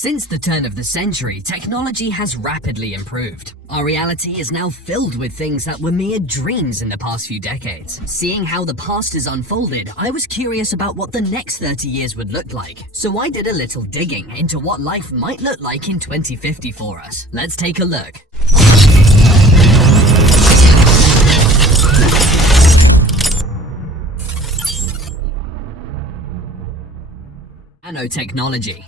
Since the turn of the century, technology has rapidly improved. Our reality is now filled with things that were mere dreams in the past few decades. Seeing how the past has unfolded, I was curious about what the next 30 years would look like. So I did a little digging into what life might look like in 2050 for us. Let's take a look. Nanotechnology.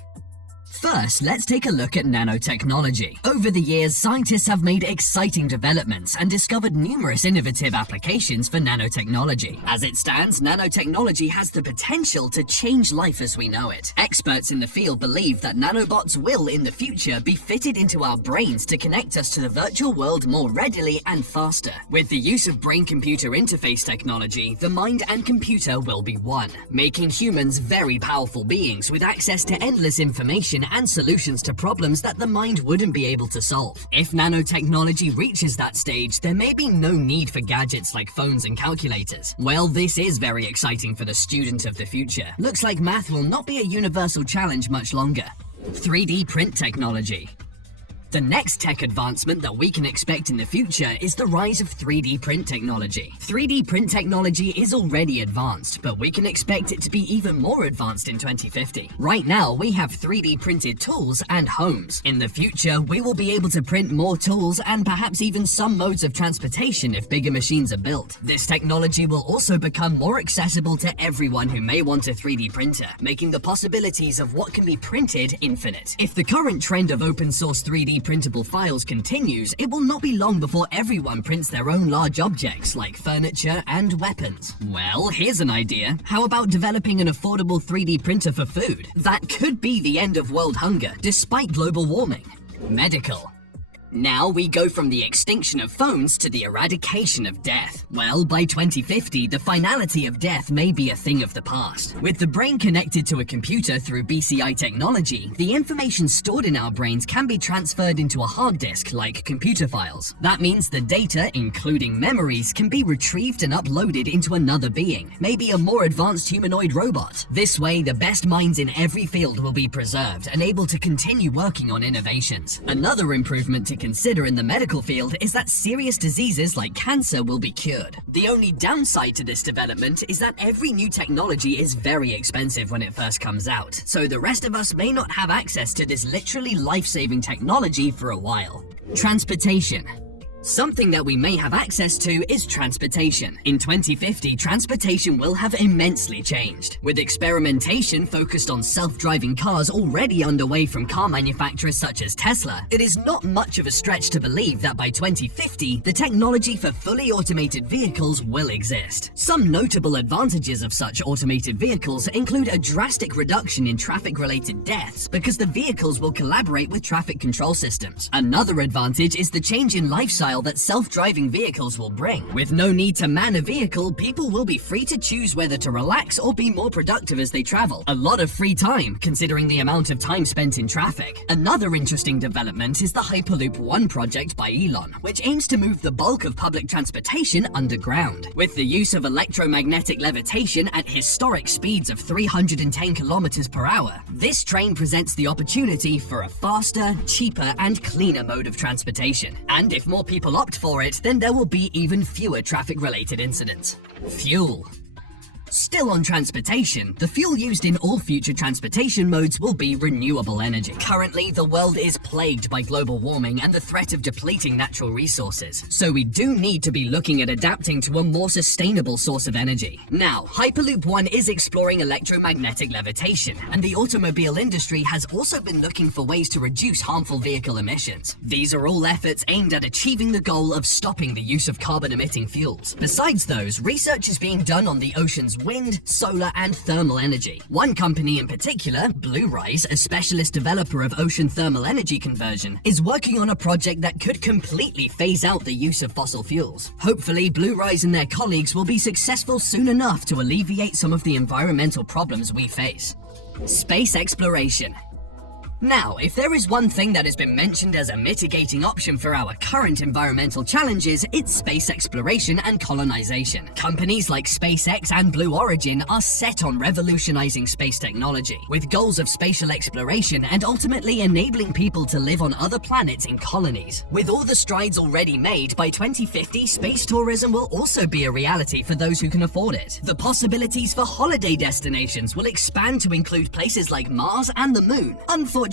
First, let's take a look at nanotechnology. Over the years, scientists have made exciting developments and discovered numerous innovative applications for nanotechnology. As it stands, nanotechnology has the potential to change life as we know it. Experts in the field believe that nanobots will, in the future, be fitted into our brains to connect us to the virtual world more readily and faster. With the use of brain-computer interface technology, the mind and computer will be one, making humans very powerful beings with access to endless information and solutions to problems that the mind wouldn't be able to solve. If nanotechnology reaches that stage, there may be no need for gadgets like phones and calculators. Well, this is very exciting for the student of the future. Looks like math will not be a universal challenge much longer. 3D print technology. The next tech advancement that we can expect in the future is the rise of 3D print technology. 3D print technology is already advanced, but we can expect it to be even more advanced in 2050. Right now, we have 3D printed tools and homes. In the future, we will be able to print more tools and perhaps even some modes of transportation if bigger machines are built. This technology will also become more accessible to everyone who may want a 3D printer, making the possibilities of what can be printed infinite. If the current trend of open source 3D printable files continues, it will not be long before everyone prints their own large objects like furniture and weapons. Well, here's an idea. How about developing an affordable 3D printer for food? That could be the end of world hunger, despite global warming. Medical. Now we go from the extinction of phones to the eradication of death. Well, by 2050, the finality of death may be a thing of the past. With the brain connected to a computer through BCI technology, the information stored in our brains can be transferred into a hard disk like computer files. That means the data, including memories, can be retrieved and uploaded into another being, maybe a more advanced humanoid robot. This way, the best minds in every field will be preserved and able to continue working on innovations. Another improvement to consider in the medical field is that serious diseases like cancer will be cured. The only downside to this development is that every new technology is very expensive when it first comes out, so the rest of us may not have access to this literally life-saving technology for a while. Transportation. Something that we may have access to is transportation. In 2050, transportation will have immensely changed. With experimentation focused on self-driving cars already underway from car manufacturers such as Tesla, it is not much of a stretch to believe that by 2050, the technology for fully automated vehicles will exist. Some notable advantages of such automated vehicles include a drastic reduction in traffic-related deaths because the vehicles will collaborate with traffic control systems. Another advantage is the change in lifestyle that self-driving vehicles will bring. With no need to man a vehicle, people will be free to choose whether to relax or be more productive as they travel. A lot of free time, considering the amount of time spent in traffic. Another interesting development is the Hyperloop One project by Elon, which aims to move the bulk of public transportation underground. With the use of electromagnetic levitation at historic speeds of 310 kilometers per hour, this train presents the opportunity for a faster, cheaper, and cleaner mode of transportation. And if more people opt for it, then there will be even fewer traffic-related incidents. Fuel. Still on transportation, the fuel used in all future transportation modes will be renewable energy. Currently, the world is plagued by global warming and the threat of depleting natural resources, so we do need to be looking at adapting to a more sustainable source of energy. Now, Hyperloop One is exploring electromagnetic levitation, and the automobile industry has also been looking for ways to reduce harmful vehicle emissions. These are all efforts aimed at achieving the goal of stopping the use of carbon-emitting fuels. Besides those, research is being done on the ocean's wind, solar, and thermal energy. One company in particular, Blue Rise, a specialist developer of ocean thermal energy conversion, is working on a project that could completely phase out the use of fossil fuels. Hopefully, Blue Rise and their colleagues will be successful soon enough to alleviate some of the environmental problems we face. Space exploration. Now, if there is one thing that has been mentioned as a mitigating option for our current environmental challenges, it's space exploration and colonization. Companies like SpaceX and Blue Origin are set on revolutionizing space technology, with goals of spatial exploration and ultimately enabling people to live on other planets in colonies. With all the strides already made, by 2050, space tourism will also be a reality for those who can afford it. The possibilities for holiday destinations will expand to include places like Mars and the Moon. Unfortunately,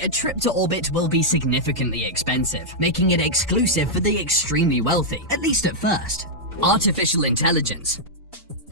a trip to orbit will be significantly expensive, making it exclusive for the extremely wealthy, at least at first. Artificial intelligence.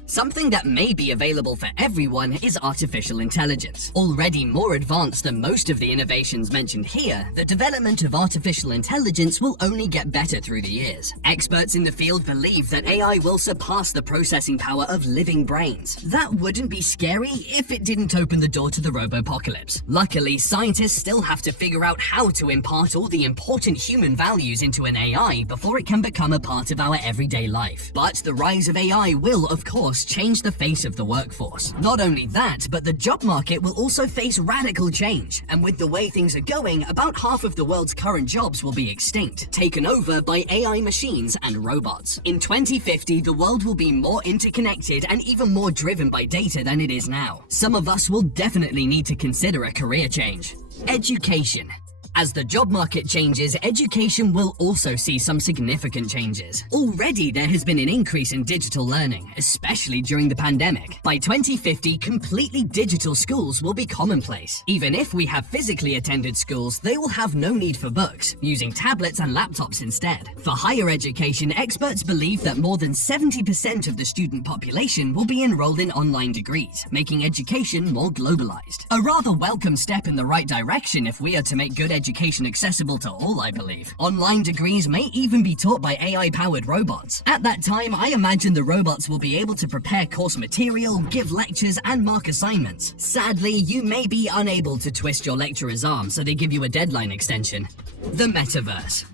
Something that may be available for everyone is artificial intelligence. Already more advanced than most of the innovations mentioned here, the development of artificial intelligence will only get better through the years. Experts in the field believe that AI will surpass the processing power of living brains. That wouldn't be scary if it didn't open the door to the robopocalypse. Luckily, scientists still have to figure out how to impart all the important human values into an AI before it can become a part of our everyday life. But the rise of AI will, of course, change the face of the workforce. Not only that, but the job market will also face radical change, and with the way things are going, about half of the world's current jobs will be extinct, taken over by AI machines and robots. In 2050, the world will be more interconnected and even more driven by data than it is now. Some of us will definitely need to consider a career change. Education. As the job market changes, education will also see some significant changes. Already there has been an increase in digital learning, especially during the pandemic. By 2050, completely digital schools will be commonplace. Even if we have physically attended schools, they will have no need for books, using tablets and laptops instead. For higher education, experts believe that more than 70% of the student population will be enrolled in online degrees, making education more globalized. A rather welcome step in the right direction if we are to make good education accessible to all, I believe. Online degrees may even be taught by AI-powered robots. At that time, I imagine the robots will be able to prepare course material, give lectures, and mark assignments. Sadly, you may be unable to twist your lecturer's arm, so they give you a deadline extension. The metaverse.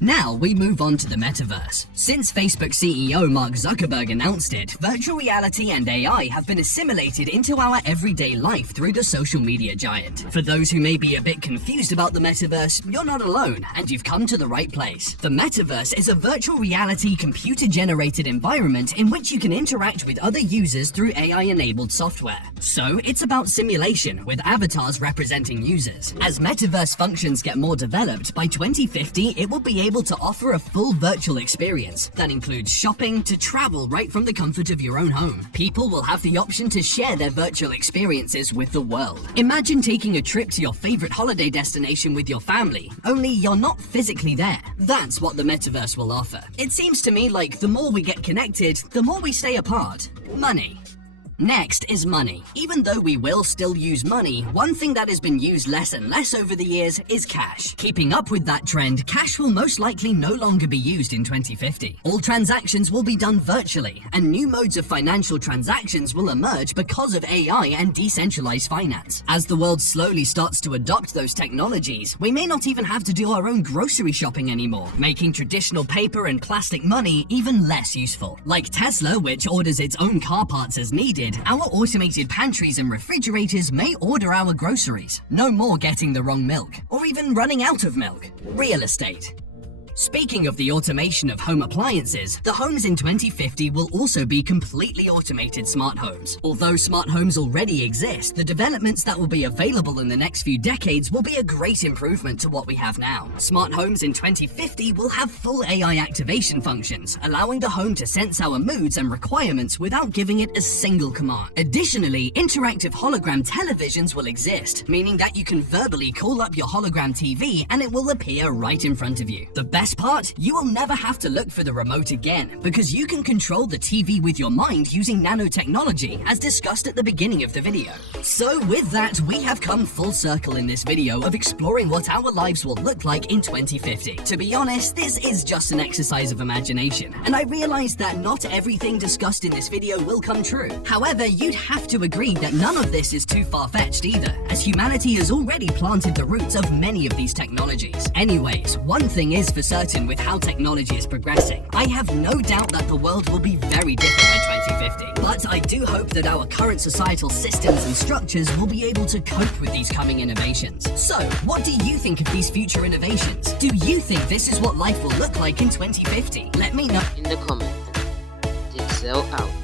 Now we move on to the metaverse. Since Facebook CEO Mark Zuckerberg announced it, virtual reality and AI have been assimilated into our everyday life through the social media giant. For those who may be a bit confused about the metaverse, you're not alone, and you've come to the right place. The metaverse is a virtual reality computer-generated environment in which you can interact with other users through AI-enabled software. So it's about simulation, with avatars representing users. As metaverse functions get more developed, by 2050 it will be able to offer a full virtual experience that includes shopping to travel right from the comfort of your own home. People will have the option to share their virtual experiences with the world. Imagine taking a trip to your favorite holiday destination with your family, only you're not physically there. That's what the metaverse will offer. It seems to me like the more we get connected, the more we stay apart. Money. Next is money. Even though we will still use money, one thing that has been used less and less over the years is cash. Keeping up with that trend, cash will most likely no longer be used in 2050. All transactions will be done virtually, and new modes of financial transactions will emerge because of AI and decentralized finance. As the world slowly starts to adopt those technologies, we may not even have to do our own grocery shopping anymore, making traditional paper and plastic money even less useful. Like Tesla, which orders its own car parts as needed, our automated pantries and refrigerators may order our groceries. No more getting the wrong milk, or even running out of milk. Real estate. Speaking of the automation of home appliances, the homes in 2050 will also be completely automated smart homes. Although smart homes already exist, the developments that will be available in the next few decades will be a great improvement to what we have now. Smart homes in 2050 will have full AI activation functions, allowing the home to sense our moods and requirements without giving it a single command. Additionally, interactive hologram televisions will exist, meaning that you can verbally call up your hologram TV and it will appear right in front of you. The best part, you will never have to look for the remote again, because you can control the TV with your mind using nanotechnology, as discussed at the beginning of the video. So with that, we have come full circle in this video of exploring what our lives will look like in 2050. To be honest, this is just an exercise of imagination, and I realize that not everything discussed in this video will come true. However, you'd have to agree that none of this is too far-fetched either, as humanity has already planted the roots of many of these technologies. Anyways, one thing is for certain with how technology is progressing. I have no doubt that the world will be very different by 2050. But I do hope that our current societal systems and structures will be able to cope with these coming innovations. So, what do you think of these future innovations? Do you think this is what life will look like in 2050? Let me know in the comments. Det-Sci out.